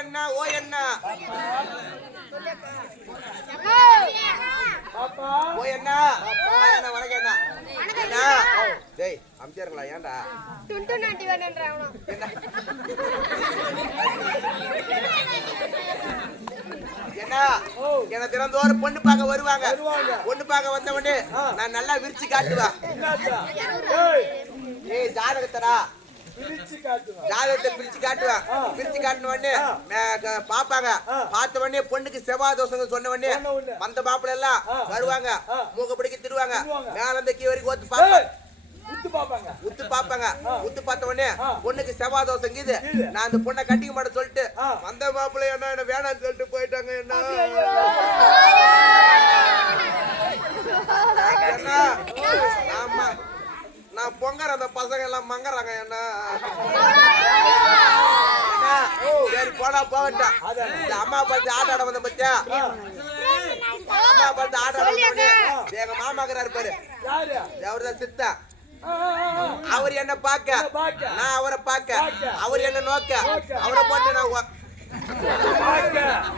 என்ன ஓ என்ன ஓ என்ன வணக்கம் என்ன என்ன டேய் அம்தியாருங்களா ஏன்டா என்ன என்ன தினந்தோறும் பொண்ணு பார்க்க வருவாங்க பொண்ணு பார்க்க வந்த உடனே நான் நல்லா விரிச்சு காட்டுவேன் ஏய் ஜாதகத்தடா ஜாதகத்தை பிரிச்சு காட்டுவேன் பிரிச்சு காட்டின உடனே பாப்பாங்க பார்த்த உடனே பொண்ணுக்கு செவ்வாய் தோசை சொன்ன உடனே வந்த மாப்பிள்ள எல்லாம் வருவாங்க மூக்க பிடிக்க திருவாங்க மேல இருந்து கீழ வரைக்கும் ஒத்து பாப்பாங்க உத்து பார்த்த உடனே பொண்ணுக்கு செவ்வாய் தோசை இது நான் அந்த பொண்ணை கட்டிக்க மாட்டேன்னு சொல்லிட்டு வந்த மாப்பிள்ளை என்ன வேணாம்னு சொல்லிட்டு போயிட்டாங்க என்ன ஆமா நான் பொங்கற அந்த பசங்க எல்லாம் மங்கறாங்க என்ன சரி போடா போகட்டா அம்மா பார்த்து ஆட்டாட வந்த பத்தியா அம்மா பார்த்து ஆட்டாட வந்த எங்க மாமாக்குறாரு பாரு அவர்தான் சித்தா அவர் என்ன பாக்க நான் அவரை பாக்க அவர் என்ன நோக்க அவரை போட்டு நான்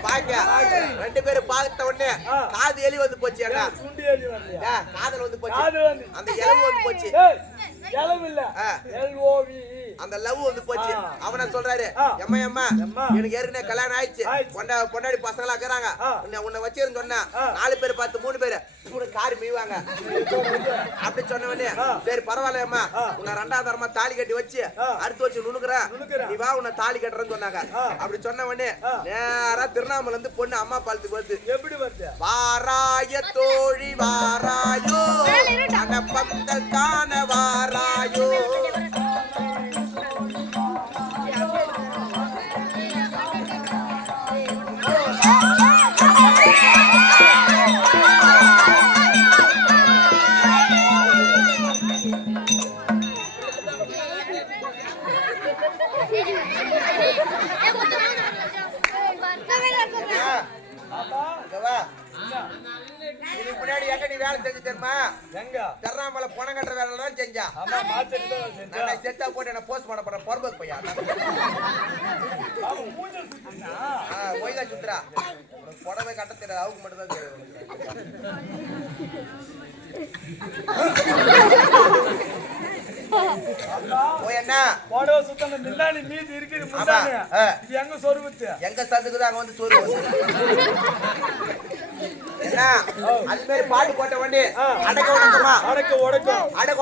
பாக்க ரெண்டு பேரும் பார்த்த உடனே காது எலி வந்து போச்சு காதல் வந்து போச்சு அந்த இலவு வந்து போச்சு அந்த லவ் வந்து போச்சு அவன சொல்றாரு எம்மா எம்மா எனக்கு ஏற்கனவே கல்யாணம் ஆயிடுச்சு பொண்டாடி பசங்களா இருக்கிறாங்க உன்னை வச்சிருந்து சொன்னா 4 பேர் பார்த்து 3 பேர் காரு மீவாங்க அப்படி சொன்ன உடனே சரி பரவாயில்ல அம்மா உன்னை 2ஆவது தரமா தாலி கட்டி வச்சு அடுத்து வச்சு நுணுக்குறேன் நீ வா உன்னை தாலி கட்டுறேன்னு சொன்னாங்க அப்படி சொன்ன உடனே நேரா திருவண்ணாமலை இருந்து பொண்ணு அம்மா பாலத்துக்கு வருது எப்படி வருது வாராய தோழி வாராயோ பந்தல் காண வாராயோ முன்னாடி நீ வேலை செஞ்சு தெரியுமா திருவண்ணாமலை பணம் கட்டுற வேலை தான் செஞ்சா செத்தா போட்டு என்ன போஸ்ட் பண்ண போறேன் பொறுப்புக்கு பையா ஒய்கா சுத்துறா புடவை கட்ட தெரியாது அவங்க மட்டும் தான் தெரியும் எங்க சந்துக்குது அங்க வந்து சோறு அது மாதிரி பாட்டு போட்ட உடனே அடக்க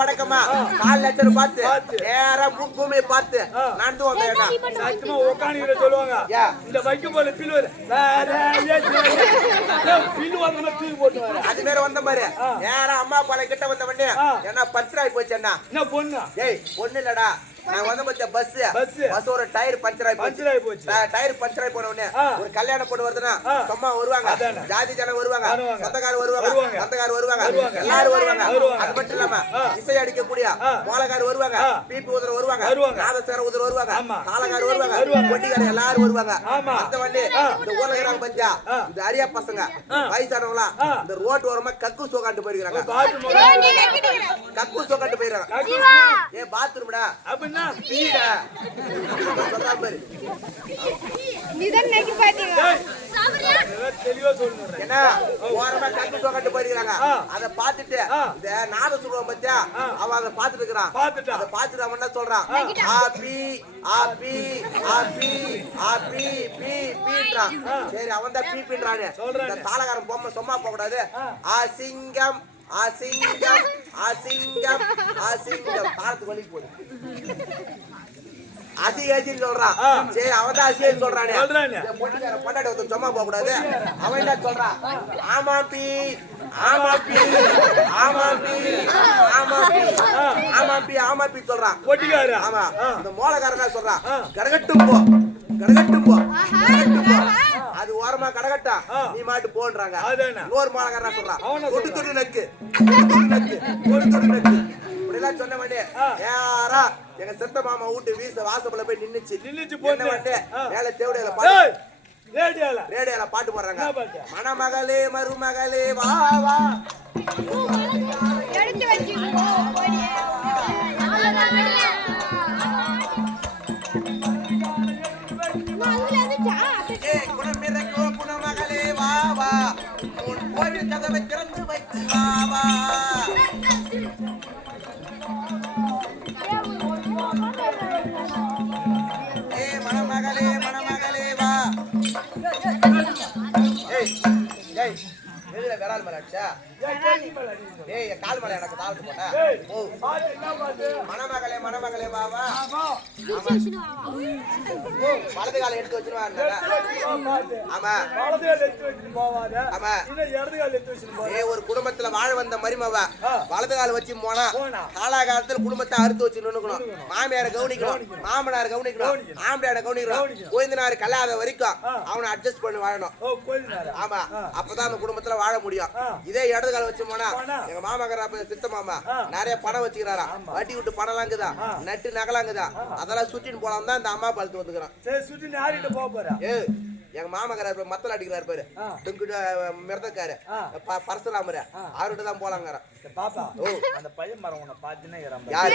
உடக்கமா 4 லட்சம் பார்த்து நேரா பூமியை பார்த்து நடந்து வந்தேன் சொல்லுவாங்க இந்த வைக்கும் போல அது மாதிரி வந்த மாதிரி நேரா அம்மா அப்பால கிட்ட வந்த உடனே என்ன பஞ்சர் ஆகி போச்சு என்ன பொண்ணு ஏய் பொண்ணு இல்லடா நான் வந்து மச்ச பஸ் ஒரு டயர் பஞ்சர் ஆயி போச்சு டயர் பஞ்சர் ஆயி போன உடனே ஒரு கல்யாண பொண்ணு வருதுன்னா சும்மா வருவாங்க ஜாதி ஜனம் வருவாங்க சொந்தக்காரர் வருவாங்க எல்லாரும் வருவாங்க அது மட்டும் இல்லாம இசை அடிக்கக்கூடிய மோளக்காரர் வருவாங்க பீப்பி உதர வருவாங்க நாதஸ்வர உதர வருவாங்க தாளக்காரர் வருவாங்க பொட்டிக்காரர் எல்லாரும் வருவாங்க அந்த வண்டி இந்த ஊர்ல இருக்கிறாங்க பஞ்சா இந்த அரியா பசங்க வயசானவங்களா இந்த ரோட் ஓரமா கக்கு சோகாண்டு போயிருக்காங்க கக்கு சோகாண்டு போயிருக்காங்க ஏ பாத்ரூம்டா அத பாத்துட்டு இந்த நாத சொல்லுவான் பத்தியா அவன் அதை பாத்துட்டு இருக்கிறான் அதை பாத்துட்டு அவன் என்ன சொல்றான் சரி அவன் தான் பீன்றானு தாளகாரன் பொம்மை சும்மா போக கூடாது அசிங்கம் அசிங்கம் அசிங்கம் அசிங்கம் தாளத்துக்கு வலிக்கு போகுது அசின்னு சொல்றான் சரி அவன் தான் அசின்னு சொல்றானே பொண்டாட்டி ஒருத்தன் சும்மா போக கூடாது அவன் என்ன சொல்றான் ஆமாப்பி ஆமாப்பி ஆமாப்பி ஆமாப்பி ஆமாப்பி ஆமாப்பி சொல்றான் ஆமா இந்த மோளக்காரனா சொல்றான் கடகட்டும் போ கடகட்டும் போ கடகட்டும் போ அது ஓரமா கடகட்டா நீ மாட்டு போன்றாங்க இன்னொரு மோளக்காரனா சொல்றான் தொட்டு தொட்டு நக்கு தொட்டு தொட்டு நக்கு இப்படிலாம் சொன்ன வேண்டிய யாரா எங்க செத்த மாமா வீட்டு வீச வாசப்பல போய் நின்னுச்சு போன வேண்டிய மேல தேவடையில பாட்டு ரேடியோல பாட்டு போடுறாங்க மணமகளே மருமகளே வா வா எடுத்து வச்சிருக்கோ போடியே ஏய் குணமிறக்கோ குணமகளே வா வா உன் கோவில் கதவை திறந்து வைத்து வா வா ஏய் மணமகளே வா ஏய் ஏய் எதுல விரால் மலை அடிச்சா ஏய் கால் மலை எனக்கு தாழ்த்து போட்டா ஓ மணமகளே வா வா வலது காலை எடுத்து வச்சிருவாங்க ஆமா ஆமா ஒரு குடும்பத்துல வாழ வந்த மருமவ வலது கால் வச்சு போனா காலாகாலத்துல குடும்பத்தை அறுத்து வச்சு நின்னுக்கணும் மாமியாரை கவனிக்கணும் மாமனாரை கவனிக்கணும் ஆம்பளையாரை கவனிக்கணும் கோயந்தனாரு கல்லாத வரைக்கும் அவனை அட்ஜஸ்ட் பண்ணி வாழணும் ஆமா அப்பதான் அந்த குடும்பத்துல வாழ முடியும் இதே இடது கால வச்சு போனா எங்க மாமாக்கார சித்த மாமா நிறைய பணம் வச்சுக்கிறாரா வட்டி விட்டு பணம் எல்லாம் நட்டு நகலாங்குதா அதெல்லாம் சுட்டின்னு போலாம் தான் இந்த அம்மா பழுத்து வந்துக்கிறான் எங்க மாமாக்கார மத்தல அடிக்கிறாரு பாரு மிருதக்காரு பரசுராமரு அவர்கிட்ட தான் போலாங்கிறான் பாப்பா அந்த பையன் மரம் உன்னை பாத்தீங்கன்னா யாரு